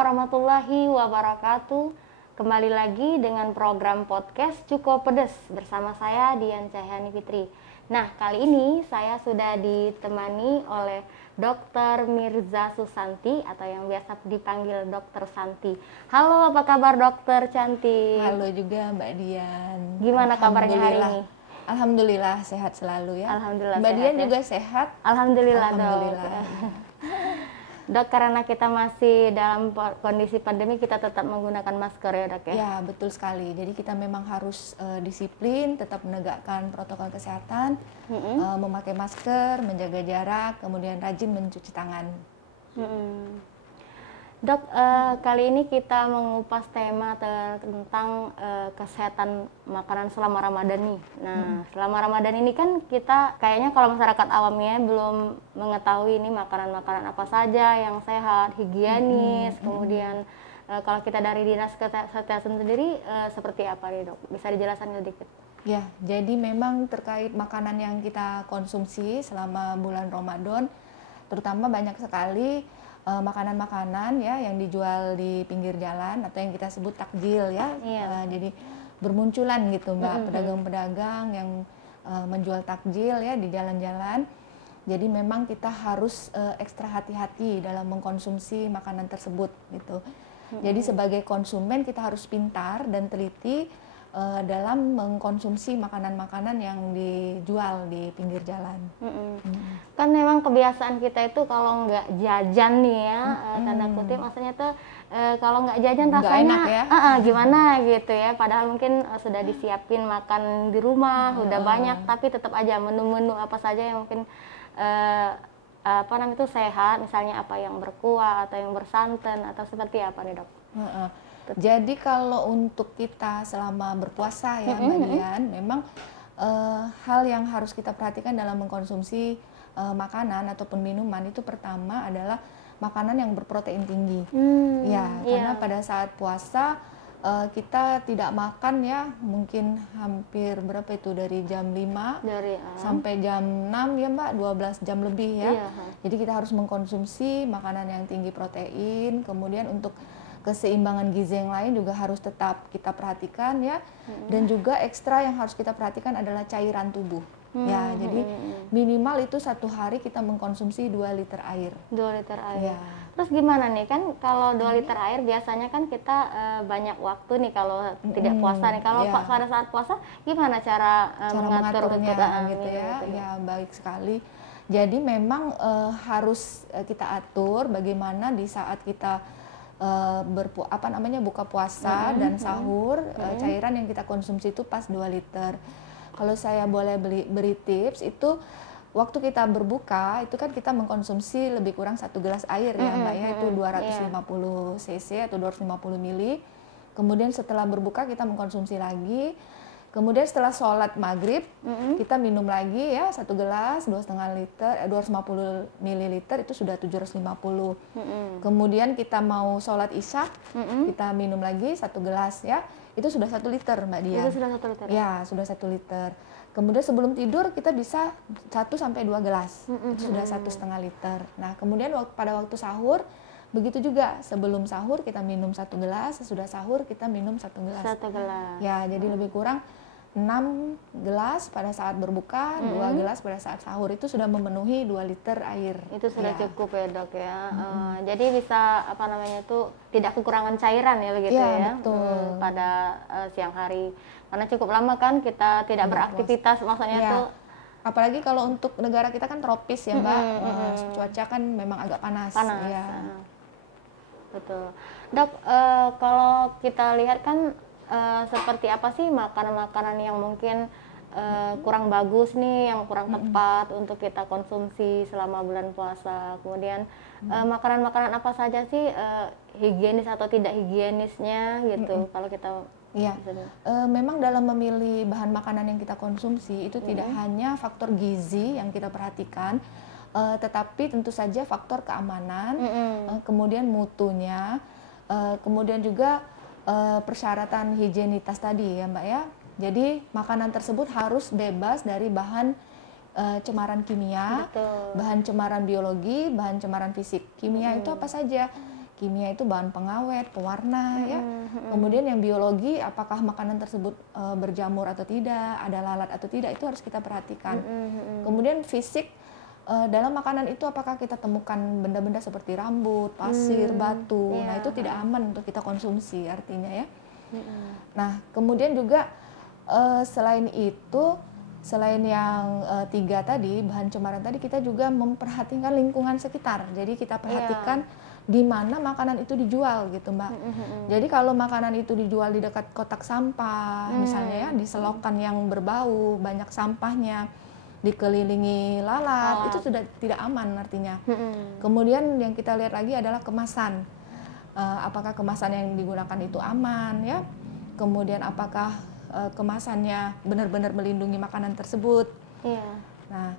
warahmatullahi wabarakatuh. Kembali lagi dengan program podcast Cukup Pedes bersama saya Dian Cahyani Fitri. Nah, kali ini saya sudah ditemani oleh Dr. Mirza Susanti atau yang biasa dipanggil Dr. Santi. Halo, apa kabar Dokter Cantik? Halo juga Mbak Dian. Gimana kabarnya hari ini? Alhamdulillah sehat selalu ya. Alhamdulillah Mbak sehat Dian ya? juga sehat. Alhamdulillah, Alhamdulillah. Dok. Dok, karena kita masih dalam kondisi pandemi, kita tetap menggunakan masker ya, Dok ya? Ya, betul sekali. Jadi kita memang harus disiplin, tetap menegakkan protokol kesehatan, memakai masker, menjaga jarak, kemudian rajin mencuci tangan. Dok, kali ini kita mengupas tema tentang kesehatan makanan selama Ramadan nih. Nah, selama Ramadan ini kan kita kayaknya kalau masyarakat awamnya belum mengetahui ini makanan-makanan apa saja yang sehat, higienis, kemudian kalau kita dari Dinas Kesehatan sendiri seperti apa nih, Dok? Bisa dijelaskan sedikit? Ya, jadi memang terkait makanan yang kita konsumsi selama bulan Ramadan, terutama banyak sekali makanan-makanan ya yang dijual di pinggir jalan atau yang kita sebut takjil ya. Jadi bermunculan gitu Mbak, pedagang-pedagang yang menjual takjil ya di jalan-jalan. Jadi memang kita harus ekstra hati-hati dalam mengkonsumsi makanan tersebut gitu. Jadi sebagai konsumen kita harus pintar dan teliti dalam mengkonsumsi makanan-makanan yang dijual di pinggir jalan. Kan memang kebiasaan kita itu kalau nggak jajan nih ya, tanda kutip maksudnya tuh kalau nggak jajan nggak rasanya enak ya? Gimana gitu ya, padahal mungkin sudah disiapin makan di rumah, udah banyak, tapi tetap aja menu-menu apa saja yang mungkin apa namanya itu sehat, misalnya apa yang berkuah atau yang bersantan atau seperti apa nih, Dok? Jadi kalau untuk kita selama berpuasa ya Mbak Dian, memang hal yang harus kita perhatikan dalam mengkonsumsi makanan ataupun minuman itu pertama adalah makanan yang berprotein tinggi. Karena pada saat puasa kita tidak makan ya mungkin hampir berapa itu dari jam 5 sampai jam 6 ya Mbak, 12 jam lebih ya. Jadi kita harus mengkonsumsi makanan yang tinggi protein, kemudian untuk keseimbangan gizi yang lain juga harus tetap kita perhatikan ya. Dan juga ekstra yang harus kita perhatikan adalah cairan tubuh. Jadi minimal itu satu hari kita mengkonsumsi 2 liter air. 2 liter air. Terus gimana nih, kan kalau 2 liter air biasanya kan kita banyak waktu nih kalau tidak puasa nih. Kalau pada saat puasa gimana cara mengaturnya gitu ya. Ya, baik sekali. Jadi memang harus kita atur bagaimana di saat kita buka puasa dan sahur, cairan yang kita konsumsi itu pas 2 liter. Kalau saya boleh beri tips, itu waktu kita berbuka itu kan kita mengkonsumsi lebih kurang 1 gelas air ya Mbak ya, itu 250 cc atau 250 ml. Kemudian setelah berbuka kita mengkonsumsi lagi. Kemudian setelah sholat maghrib kita minum lagi ya 1 gelas 2,5 liter, 250 ml itu sudah 750. Kemudian kita mau sholat isya kita minum lagi 1 gelas ya, itu sudah 1 liter Mbak Dian. Itu sudah 1 liter. Ya sudah 1 liter. Kemudian sebelum tidur kita bisa 1 sampai 2 gelas, itu sudah 1,5 liter. Nah kemudian pada waktu sahur begitu juga, sebelum sahur kita minum 1 gelas, sesudah sahur kita minum 1 gelas. 1 gelas. Ya, jadi lebih kurang 6 gelas pada saat berbuka, 2 gelas pada saat sahur, itu sudah memenuhi 2 liter air. Itu sudah cukup ya Dok ya. Jadi bisa apa namanya itu tidak kekurangan cairan ya begitu ya. Betul. Pada siang hari. Karena cukup lama kan kita tidak beraktivitas, maksudnya tuh. Apalagi kalau untuk negara kita kan tropis ya Mbak, cuaca kan memang agak panas. Betul. Dok, kalau kita lihat kan seperti apa sih makanan-makanan yang mungkin kurang bagus nih, yang kurang tepat untuk kita konsumsi selama bulan puasa. Kemudian makanan-makanan apa saja sih higienis atau tidak higienisnya gitu kalau kita. Memang dalam memilih bahan makanan yang kita konsumsi itu tidak hanya faktor gizi yang kita perhatikan, tetapi tentu saja faktor keamanan, kemudian mutunya, kemudian juga persyaratan higienitas tadi ya Mbak ya. Jadi makanan tersebut harus bebas dari bahan cemaran kimia, bahan cemaran biologi, bahan cemaran fisik. Kimia itu apa saja? kimia itu bahan pengawet, pewarna ya. Kemudian yang biologi, apakah makanan tersebut berjamur atau tidak, ada lalat atau tidak, itu harus kita perhatikan. Kemudian fisik, dalam makanan itu apakah kita temukan benda-benda seperti rambut, pasir, batu. Nah, itu tidak aman untuk kita konsumsi artinya ya. Nah, kemudian juga selain itu, selain yang 3 tadi, bahan cemaran tadi, kita juga memperhatikan lingkungan sekitar. Jadi kita perhatikan di mana makanan itu dijual gitu, Mbak. Jadi kalau makanan itu dijual di dekat kotak sampah, misalnya ya, di selokan yang berbau, banyak sampahnya, dikelilingi lalat, itu sudah tidak aman artinya. Kemudian yang kita lihat lagi adalah kemasan. Apakah kemasan yang digunakan itu aman ya? Kemudian apakah kemasannya benar-benar melindungi makanan tersebut? Nah,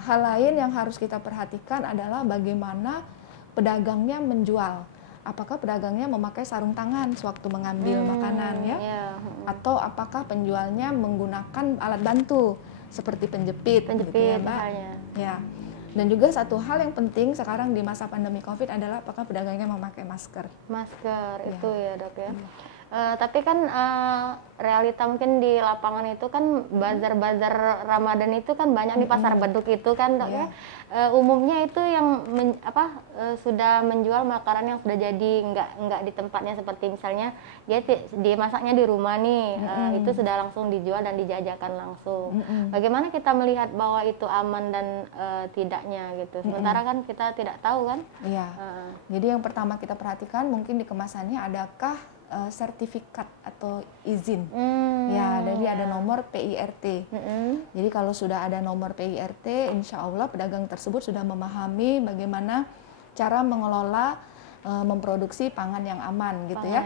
hal lain yang harus kita perhatikan adalah bagaimana pedagangnya menjual. Apakah pedagangnya memakai sarung tangan sewaktu mengambil makanan ya? Atau apakah penjualnya menggunakan alat bantu seperti penjepit gitu ya, Mbak? Ya. Dan juga satu hal yang penting sekarang di masa pandemi Covid adalah apakah pedagangnya memakai masker. Itu ya, Dok ya. Tapi kan realita mungkin di lapangan itu kan bazar-bazar Ramadan itu kan banyak di pasar beduk itu kan, Dok ya. Umumnya itu yang sudah menjual makanan yang sudah jadi, nggak di tempatnya, seperti misalnya dia dimasaknya di rumah nih, itu sudah langsung dijual dan dijajakan langsung. Bagaimana kita melihat bahwa itu aman dan tidaknya gitu? Sementara kan kita tidak tahu kan? Jadi yang pertama kita perhatikan mungkin di kemasannya adakah sertifikat atau izin. Jadi ada nomor PIRT. Jadi kalau sudah ada nomor PIRT, insya Allah pedagang tersebut sudah memahami bagaimana cara mengelola memproduksi pangan yang aman gitu ya.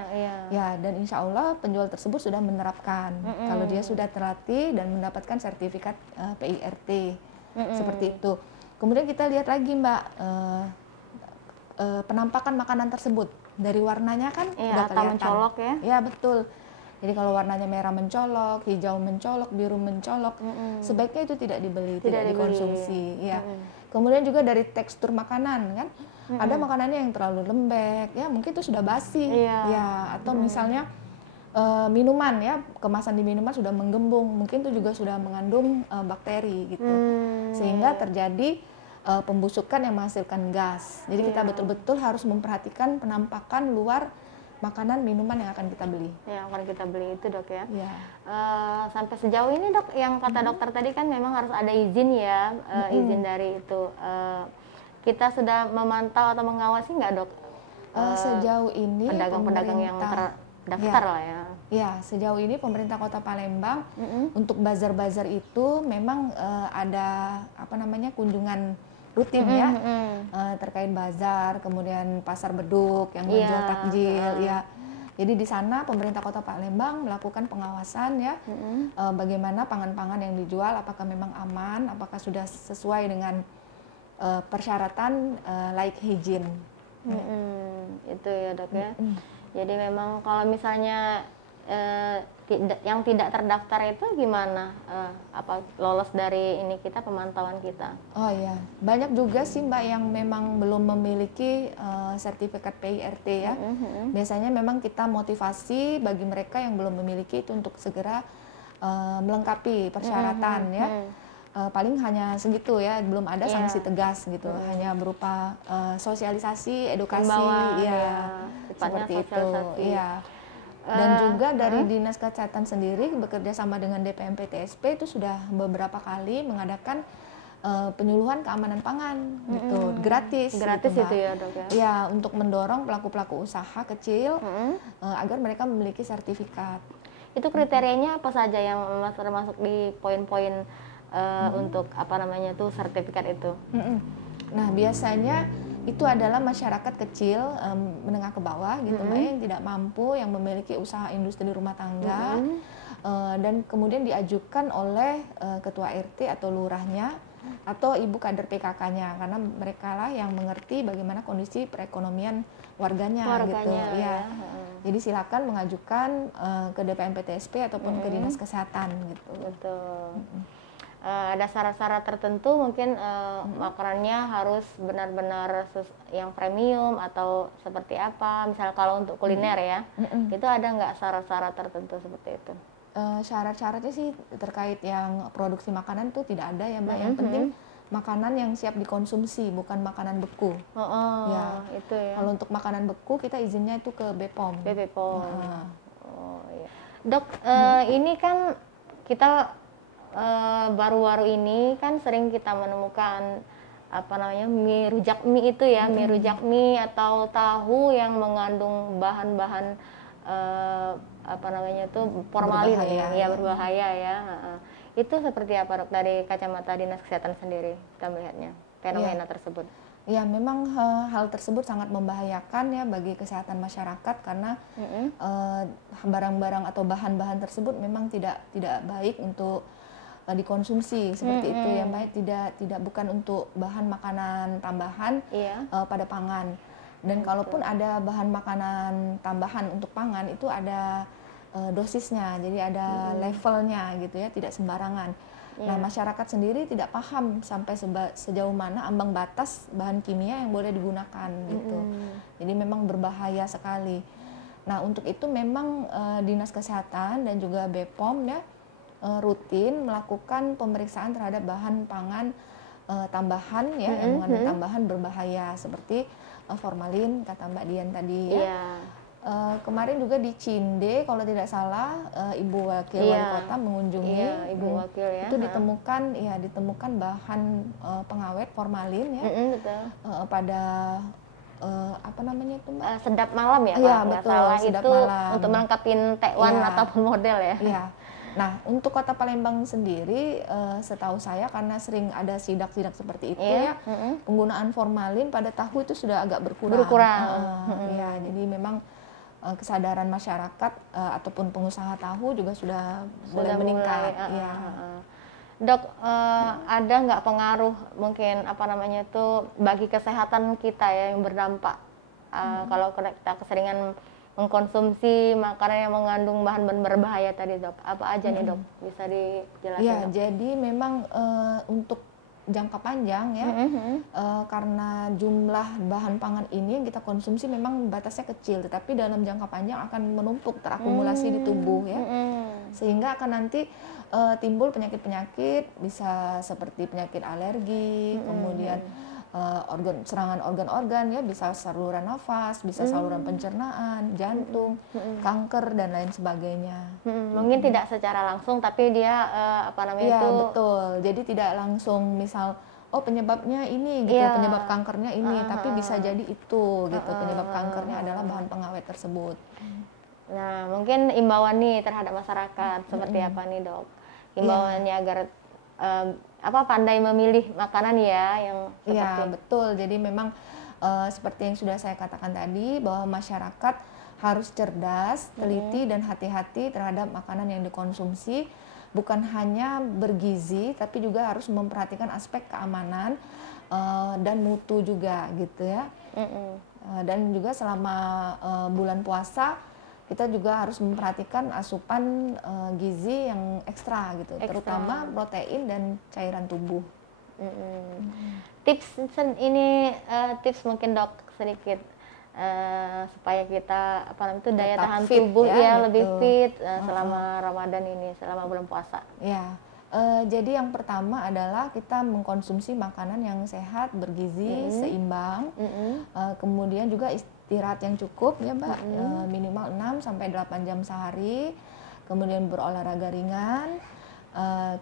Ya, dan insya Allah penjual tersebut sudah menerapkan. Kalau dia sudah terlatih dan mendapatkan sertifikat PIRT seperti itu. Kemudian kita lihat lagi, Mbak, penampakan makanan tersebut. Dari warnanya kan udah kelihatan. Mencolok ya. Ya, betul. Jadi kalau warnanya merah mencolok, hijau mencolok, biru mencolok, sebaiknya itu tidak dibeli, tidak dikonsumsi. Ya. Kemudian juga dari tekstur makanan kan, ada makanannya yang terlalu lembek, ya mungkin itu sudah basi, ya. Atau misalnya minuman ya, kemasan di minuman sudah menggembung, mungkin itu juga sudah mengandung bakteri gitu, sehingga terjadi pembusukan yang menghasilkan gas. Jadi kita betul-betul harus memperhatikan penampakan luar makanan minuman yang akan kita beli. Yang akan kita beli itu, Dok ya. Sampai sejauh ini, Dok, yang kata dokter tadi kan memang harus ada izin ya, izin dari itu. Kita sudah memantau atau mengawasi nggak, Dok? Sejauh ini pedagang-pedagang yang terdaftar lah ya. Ya, sejauh ini pemerintah Kota Palembang untuk bazar-bazar itu memang ada kunjungan rutin ya, terkait bazar, kemudian pasar beduk yang menjual takjil ya. Jadi di sana pemerintah Kota Palembang melakukan pengawasan ya, bagaimana pangan-pangan yang dijual, apakah memang aman, apakah sudah sesuai dengan persyaratan laik hygiene. Itu ya, Dok ya. Jadi memang kalau misalnya yang tidak terdaftar itu gimana, lolos dari ini kita, pemantauan kita? Oh ya, banyak juga sih, Mbak, yang memang belum memiliki sertifikat PIRT ya. Biasanya memang kita motivasi bagi mereka yang belum memiliki itu untuk segera melengkapi persyaratan ya. Paling hanya segitu ya, belum ada sanksi tegas gitu, hanya berupa sosialisasi, edukasi, seperti itu. Iya. Dan juga dari Dinas Kesehatan sendiri bekerja sama dengan DPMPTSP itu sudah beberapa kali mengadakan penyuluhan keamanan pangan gitu, gratis gitu, itu ya, Dok ya. Ya, untuk mendorong pelaku-pelaku usaha kecil agar mereka memiliki sertifikat. Itu kriterianya apa saja yang termasuk di poin-poin untuk sertifikat itu? Nah, biasanya itu adalah masyarakat kecil menengah ke bawah gitu, Mbak, yang tidak mampu, yang memiliki usaha industri rumah tangga, dan kemudian diajukan oleh ketua RT atau lurahnya atau ibu kader PKK-nya, karena mereka lah yang mengerti bagaimana kondisi perekonomian warganya gitu ya. Jadi silakan mengajukan ke DPMPTSP ataupun ke Dinas Kesehatan gitu. Betul. ada syarat-syarat tertentu mungkin makanannya harus benar-benar yang premium atau seperti apa? Misal kalau untuk kuliner ya, itu ada nggak syarat-syarat tertentu seperti itu? Syarat-syaratnya sih terkait yang produksi makanan tuh tidak ada ya Mbak. Yang penting makanan yang siap dikonsumsi, bukan makanan beku. Ya, itu ya. Kalau untuk makanan beku kita izinnya itu ke BPOM. BPOM. Oh iya. Dok, ini kan kita baru-baru ini kan sering kita menemukan apa namanya mie rujak mie itu ya, mie rujak mie atau tahu yang mengandung bahan-bahan apa namanya itu formalin ya, berbahaya ya. Itu seperti apa Dok dari kacamata Dinas Kesehatan sendiri kita melihatnya fenomena tersebut? Ya, memang hal tersebut sangat membahayakan ya bagi kesehatan masyarakat karena barang-barang atau bahan-bahan tersebut memang tidak baik untuk dikonsumsi seperti itu ya Mbak. Tidak bukan untuk bahan makanan tambahan pada pangan. Dan kalaupun ada bahan makanan tambahan untuk pangan itu ada dosisnya, jadi ada levelnya gitu ya, tidak sembarangan. Nah, masyarakat sendiri tidak paham sampai sejauh mana ambang batas bahan kimia yang boleh digunakan gitu. Jadi memang berbahaya sekali. Nah, untuk itu memang Dinas Kesehatan dan juga BPOM ya rutin melakukan pemeriksaan terhadap bahan pangan tambahan ya yang mengandung tambahan berbahaya seperti formalin kata Mbak Dian tadi ya. Kemarin juga di Cinde kalau tidak salah Ibu Wakil Wali Kota mengunjungi Ibu Wakil ya. Itu ditemukan bahan pengawet formalin ya. Betul. Pada apa namanya itu Mbak? Sedap malam ya, Iya, Pak. betul, Salah sedap itu malam. untuk melengkapin tekwan ataupun model ya. Iya. Nah, untuk Kota Palembang sendiri, setahu saya karena sering ada sidak-sidak seperti itu penggunaan formalin pada tahu itu sudah agak berkurang. Ya, jadi memang kesadaran masyarakat ataupun pengusaha tahu juga sudah mulai meningkat. Dok, ada nggak pengaruh mungkin apa namanya itu bagi kesehatan kita ya yang berdampak kalau kita keseringan mengkonsumsi makanan yang mengandung bahan-bahan berbahaya tadi Dok? Apa aja nih Dok? Bisa dijelaskan? Ya, Dok? jadi memang untuk jangka panjang ya, karena jumlah bahan pangan ini yang kita konsumsi memang batasnya kecil, tetapi dalam jangka panjang akan menumpuk, terakumulasi di tubuh ya, sehingga akan nanti timbul penyakit-penyakit, bisa seperti penyakit alergi, kemudian serangan organ-organ ya, bisa saluran nafas, bisa saluran pencernaan, jantung, kanker dan lain sebagainya. Mungkin tidak secara langsung tapi dia apa namanya itu betul. Jadi tidak langsung misal penyebabnya ini gitu, penyebab kankernya ini, tapi bisa jadi itu gitu. Penyebab kankernya adalah bahan pengawet tersebut. Nah, mungkin imbauan nih terhadap masyarakat seperti apa nih Dok? Imbauannya agar pandai memilih makanan ya yang seperti. Iya, betul. Jadi memang seperti yang sudah saya katakan tadi bahwa masyarakat harus cerdas, teliti dan hati-hati terhadap makanan yang dikonsumsi, bukan hanya bergizi tapi juga harus memperhatikan aspek keamanan dan mutu juga gitu ya. Dan juga selama bulan puasa kita juga harus memperhatikan asupan gizi yang ekstra gitu, terutama protein dan cairan tubuh. Tips ini tips mungkin Dok sedikit supaya kita daya tahan tubuh ya lebih fit selama Ramadan ini, selama bulan puasa. Ya. Jadi yang pertama adalah kita mengkonsumsi makanan yang sehat, bergizi, seimbang. Kemudian juga istirahat yang cukup ya Mbak, minimal 6-8 jam sehari. Kemudian berolahraga ringan,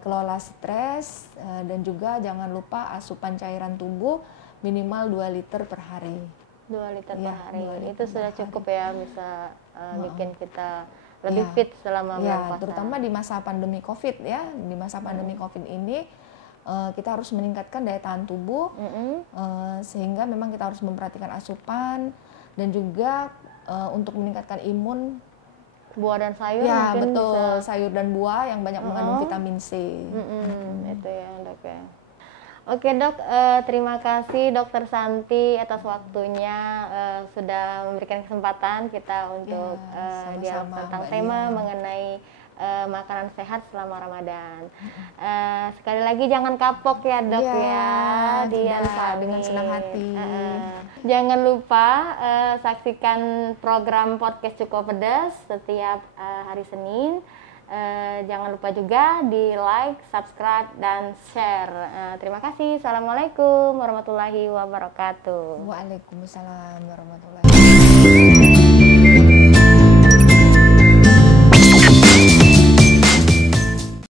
kelola stres, dan juga jangan lupa asupan cairan tubuh minimal 2 liter per hari. 2 liter per hari, itu sudah cukup ya, bisa bikin kita lebih fit selama bulan puasa. Terutama di masa pandemi COVID ya, di masa pandemi COVID ini kita harus meningkatkan daya tahan tubuh, sehingga memang kita harus memperhatikan asupan dan juga untuk meningkatkan imun. Buah dan sayur ya, mungkin betul, bisa. Sayur dan buah yang banyak mengandung vitamin C. Itu ya Dok ya. Oke Dok, terima kasih Dokter Santi atas waktunya sudah memberikan kesempatan kita untuk dialog tentang tema mengenai makanan sehat selama Ramadan. Sekali lagi jangan kapok ya Dok ya, Dian Fahmi. Dengan senang hati. Jangan lupa saksikan program podcast Cukup Pedas setiap hari Senin. Jangan lupa juga di like, subscribe, dan share. Terima kasih. Assalamualaikum warahmatullahi wabarakatuh. Waalaikumsalam warahmatullahi wabarakatuh.